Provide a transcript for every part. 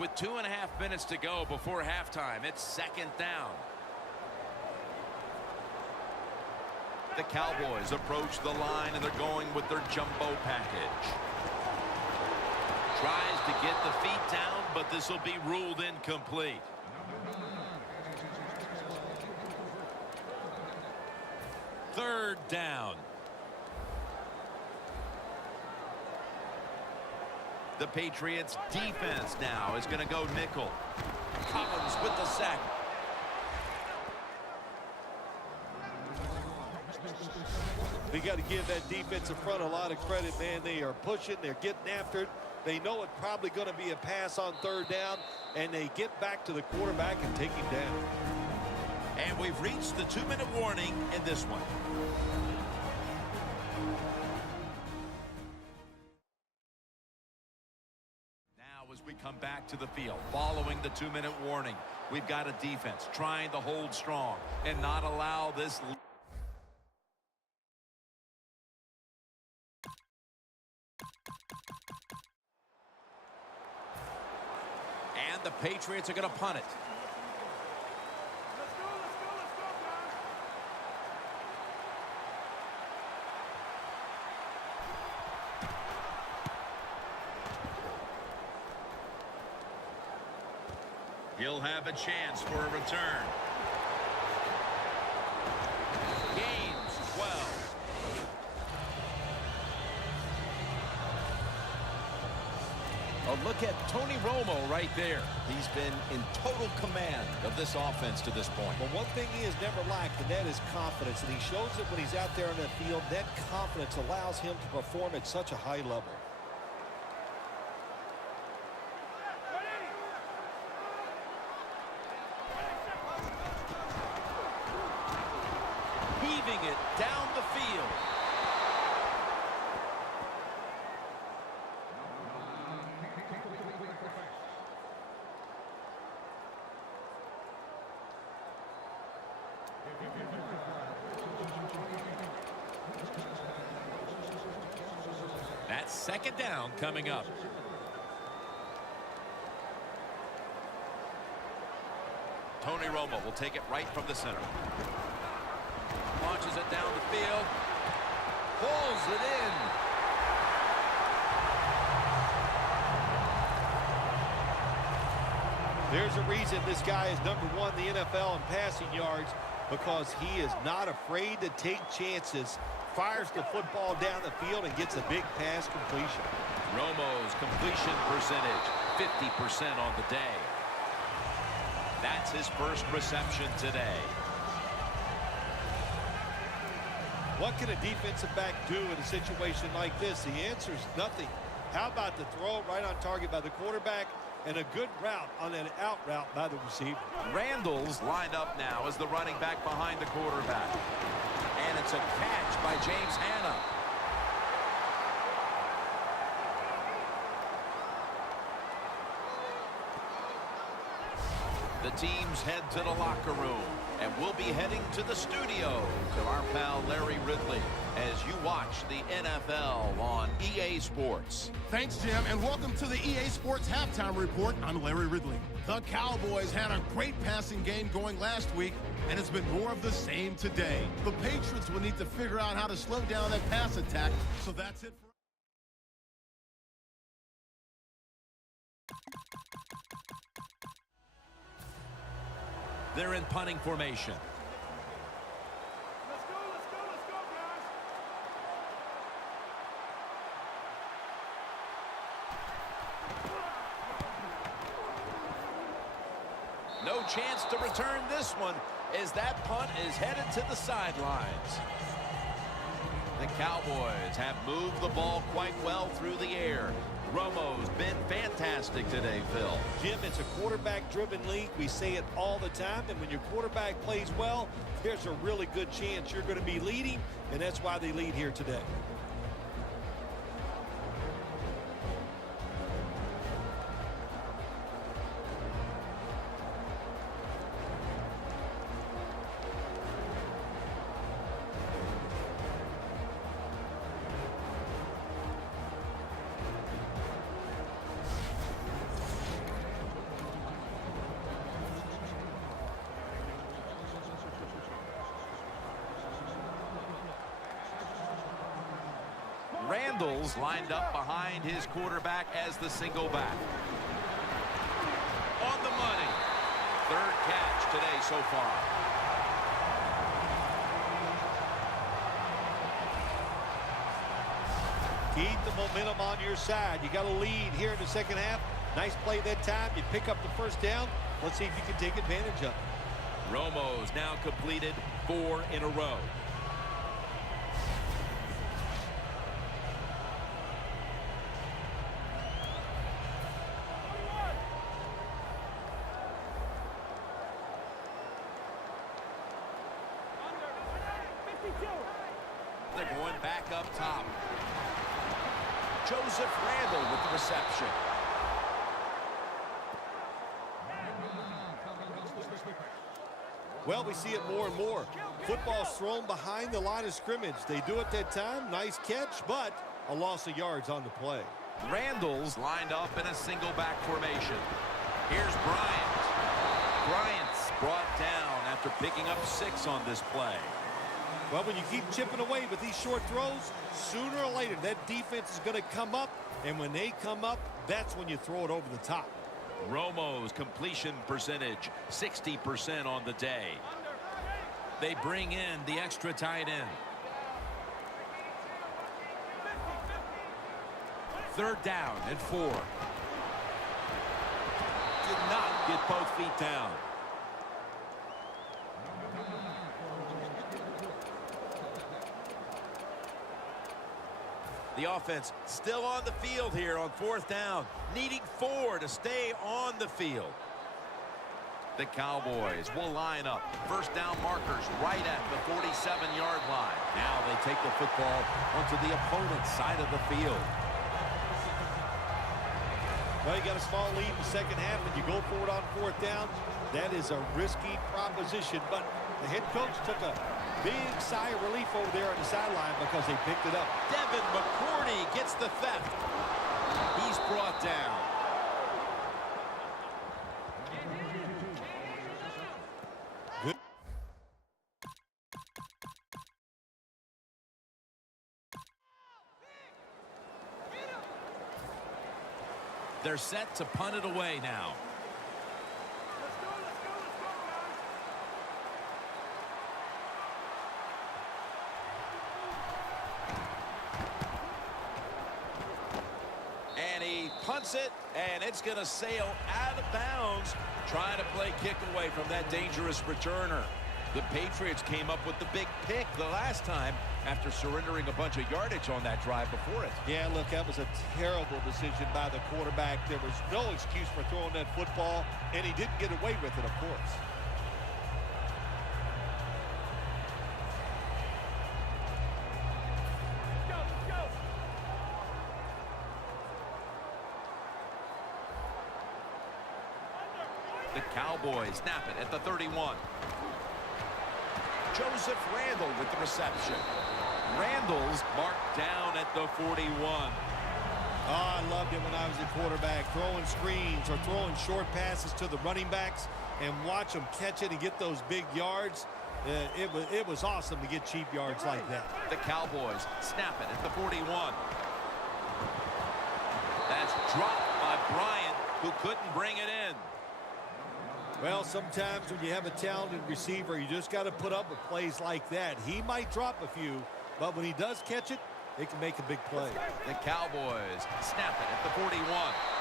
With 2.5 minutes to go before halftime, it's second down. The Cowboys approach the line, and they're going with their jumbo package. Tries to get the feet down, but this will be ruled incomplete. Third down. The Patriots defense now is going to go nickel. Collins with the sack. We got to give that defensive front a lot of credit, man. They are pushing. They're getting after it. They know it's probably going to be a pass on third down, and they get back to the quarterback and take him down. And we've reached the 2-minute warning in this one. Now as we come back to the field, following the 2-minute warning, we've got a defense trying to hold strong and not allow this. And the Patriots are going to punt it. He'll have a chance for a return. Gains 12. A look at Tony Romo right there. He's been in total command of this offense to this point. But one thing he has never lacked, and that is confidence. And he shows it when he's out there on that field. That confidence allows him to perform at such a high level. Heaving it down the field. That's second down coming up. Tony Romo will take it right from the center. Launches it down the field. Pulls it in. There's a reason this guy is #1 in the NFL in passing yards, because he is not afraid to take chances, fires the football down the field, and gets a big pass completion. Romo's completion percentage, 50% on the day. That's his first reception today. What can a defensive back do in a situation like this? The answer is nothing. How about the throw right on target by the quarterback and a good route on that out route by the receiver? Randall's lined up now as the running back behind the quarterback. And it's a catch by James Hanna. The teams head to the locker room, and we'll be heading to the studio to our pal Larry Ridley as you watch the NFL on EA Sports. Thanks, Jim, and welcome to the EA Sports Halftime Report. I'm Larry Ridley. The Cowboys had a great passing game going last week, and it's been more of the same today. The Patriots will need to figure out how to slow down that pass attack, so that's it for... They're in punting formation. Let's go, guys. No chance to return this one as that punt is headed to the sidelines. The Cowboys have moved the ball quite well through the air. Romo's been fantastic today, Phil. Jim, it's a quarterback-driven league. We say it all the time, and when your quarterback plays well, there's a really good chance you're going to be leading, and that's why they lead here today. Randall's lined up behind his quarterback as the single back. On the money. Third catch today so far. Keep the momentum on your side. You got a lead here in the second half. Nice play that time. You pick up the first down. Let's see if you can take advantage of it. Romo's now completed 4 in a row. They're going back up top. Joseph Randall with the reception. Well, we see it more and more. Football's thrown behind the line of scrimmage. They do it that time. Nice catch, but a loss of yards on the play. Randall's lined up in a single back formation. Here's Bryant. Bryant's brought down after picking up 6 on this play. Well, when you keep chipping away with these short throws, sooner or later that defense is going to come up, and when they come up, that's when you throw it over the top. Romo's completion percentage, 60% on the day. They bring in the extra tight end. Third down and 4. Did not get both feet down. The offense still on the field here on 4th down, needing 4 to stay on the field. The Cowboys will line up. First down markers right at the 47-yard line. Now they take the football onto the opponent's side of the field. Well, you got a small lead in the second half, and you go for it on 4th down. That is a risky proposition, but the head coach took a big sigh of relief over there on the sideline because they picked it up. Devin McCourty gets the theft. He's brought down. Good. They're set to punt it away now. And he punts it, and it's going to sail out of bounds, trying to play kick away from that dangerous returner. The Patriots came up with the big pick the last time after surrendering a bunch of yardage on that drive before it. Yeah, look, that was a terrible decision by the quarterback. There was no excuse for throwing that football, and he didn't get away with it, of course. The Cowboys snap it at the 31. Joseph Randall with the reception. Randall's marked down at the 41. Oh, I loved it when I was a quarterback, throwing screens or throwing short passes to the running backs and watch them catch it and get those big yards. It was awesome to get cheap yards like that. The Cowboys snap it at the 41. That's dropped by Bryant, who couldn't bring it in. Well, sometimes when you have a talented receiver, you just got to put up with plays like that. He might drop a few, but when he does catch it, it can make a big play. The Cowboys snap it at the 41.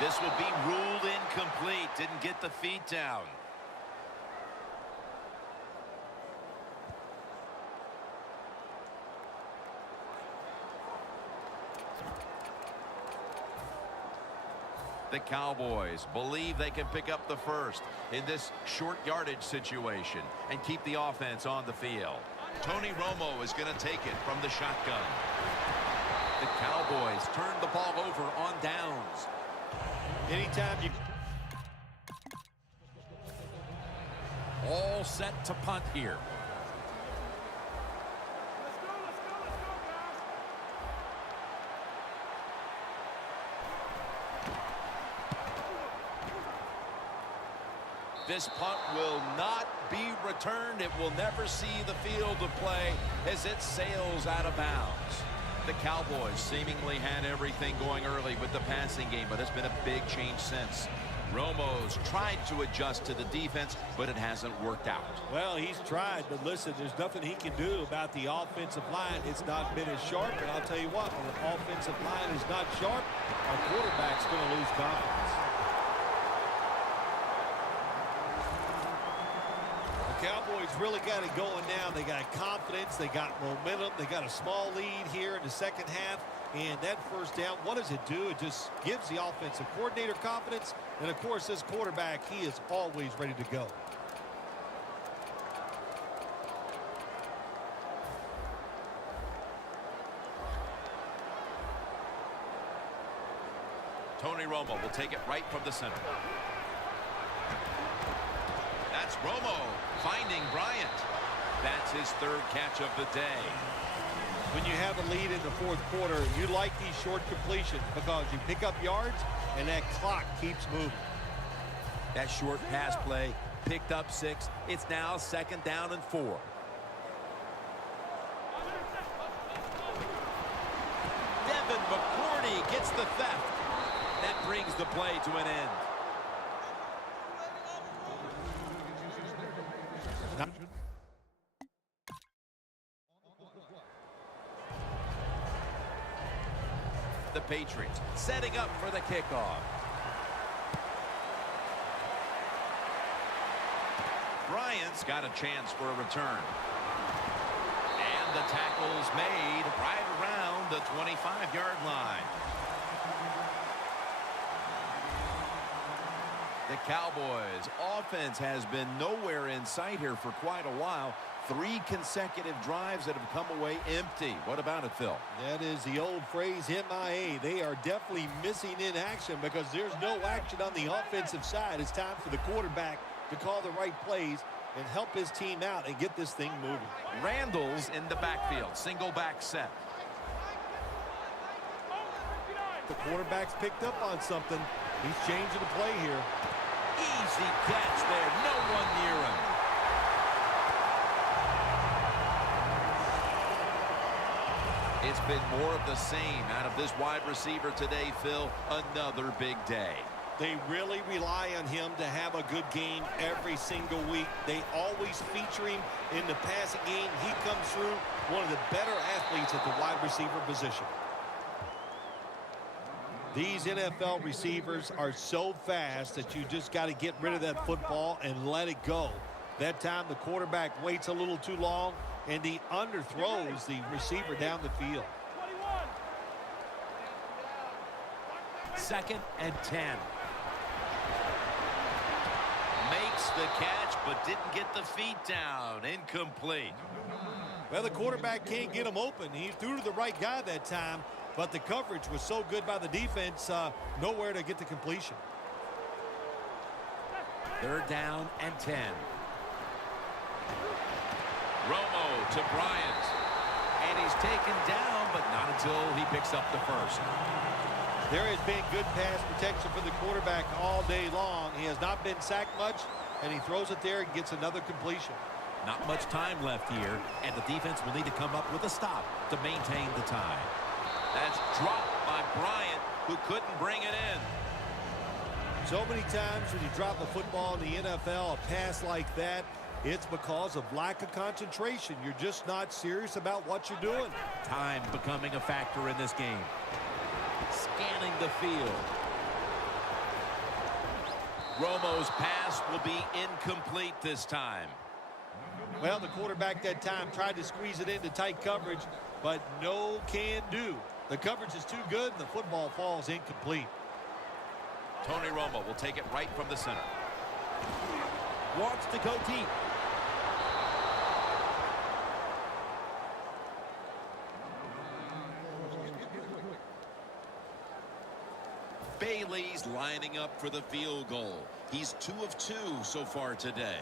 This will be ruled incomplete. Didn't get the feet down. The Cowboys believe they can pick up the first in this short yardage situation and keep the offense on the field. Tony Romo is going to take it from the shotgun. The Cowboys turn the ball over on downs. Anytime you... All set to punt here. This punt will not be returned. It will never see the field of play as it sails out of bounds. The Cowboys seemingly had everything going early with the passing game, but it's been a big change since. Romo's tried to adjust to the defense, but it hasn't worked out. Well, he's tried, but listen, there's nothing he can do about the offensive line. It's not been as sharp, and I'll tell you what, when the offensive line is not sharp, our quarterback's going to lose confidence. The Cowboys really got it going now. They got confidence, they got momentum, they got a small lead here in the second half. And that first down, what does it do? It just gives the offensive coordinator confidence. And, of course, this quarterback, he is always ready to go. Tony Romo will take it right from the center. That's Romo finding Bryant. That's his third catch of the day. When you have a lead in the fourth quarter, you like these short completions because you pick up yards and that clock keeps moving. That short pass play picked up 6. It's now 2nd down and 4. Devin McCourty gets the theft. That brings the play to an end. The Patriots setting up for the kickoff. Bryant's got a chance for a return. And the tackle's made right around the 25-yard line. The Cowboys' offense has been nowhere in sight here for quite a while. 3 consecutive drives that have come away empty. What about it, Phil? That is the old phrase, MIA. They are definitely missing in action because there's no action on the offensive side. It's time for the quarterback to call the right plays and help his team out and get this thing moving. Randall's in the backfield. Single back set. The quarterback's picked up on something. He's changing the play here. Easy catch there. No one near him. It's been more of the same out of this wide receiver today, Phil. Another big day. They really rely on him to have a good game every single week. They always feature him in the passing game. He comes through, one of the better athletes at the wide receiver position. These NFL receivers are so fast that you just got to get rid of that football and let it go. That time the quarterback waits a little too long and he underthrows the receiver down the field. 2nd and 10. Makes the catch, but didn't get the feet down. Incomplete. Well, the quarterback can't get him open. He threw to the right guy that time, but the coverage was so good by the defense, nowhere to get the completion. 3rd down and 10. Romo to Bryant. And he's taken down, but not until he picks up the first. There has been good pass protection for the quarterback all day long. He has not been sacked much, and he throws it there and gets another completion. Not much time left here, and the defense will need to come up with a stop to maintain the tie. That's dropped by Bryant, who couldn't bring it in. So many times when you drop a football in the NFL, a pass like that, it's because of lack of concentration. You're just not serious about what you're doing. Time becoming a factor in this game. Scanning the field. Romo's pass will be incomplete this time. Well, the quarterback that time tried to squeeze it into tight coverage, but no can do. The coverage is too good, and the football falls incomplete. Tony Romo will take it right from the center. Wants to go deep. Bailey's lining up for the field goal. He's 2 of 2 so far today.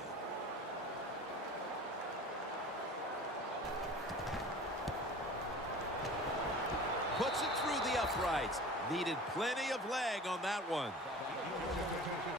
Puts it through the uprights. Needed plenty of leg on that one.